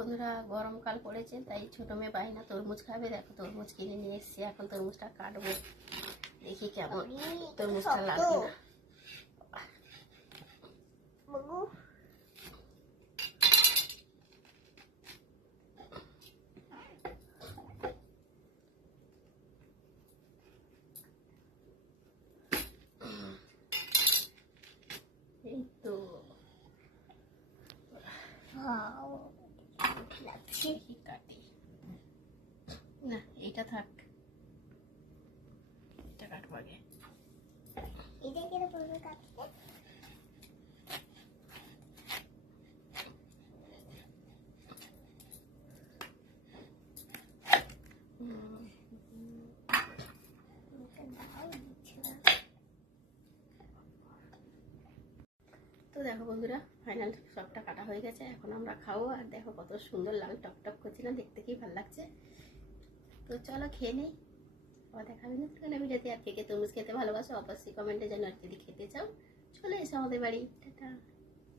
বন্ধুরা, গরমকাল পড়েছে তাই ছোটো মেয়ে বাহিনা তরমুজ খাবে। দেখো তরমুজ কিনে নিয়ে এসেছি, এখন তরমুজটা কাটবো, দেখি কেমন তরমুজটা লাগবে না। এই তো কাটি না, এইটা থাক, এটা কাটবো আগে। এটা কেন বলবে কাটতে? তো দেখো বন্ধুরা, ফাইনাল সবটা কাটা হয়ে গেছে, এখন আমরা খাবো। আর দেখো কত সুন্দর লাল টকটক করছে না, দেখতে কি ভালো লাগছে। তো চলো খেয়ে নেই, আবার দেখাবে নতুন ভিডিওতে। আর কে কে তরমুজ খেতে ভালোবাসো অবশ্যই কমেন্টে জানো, আর যদি খেতে চাও চলে এসো আমাদের বাড়ি। টাটা।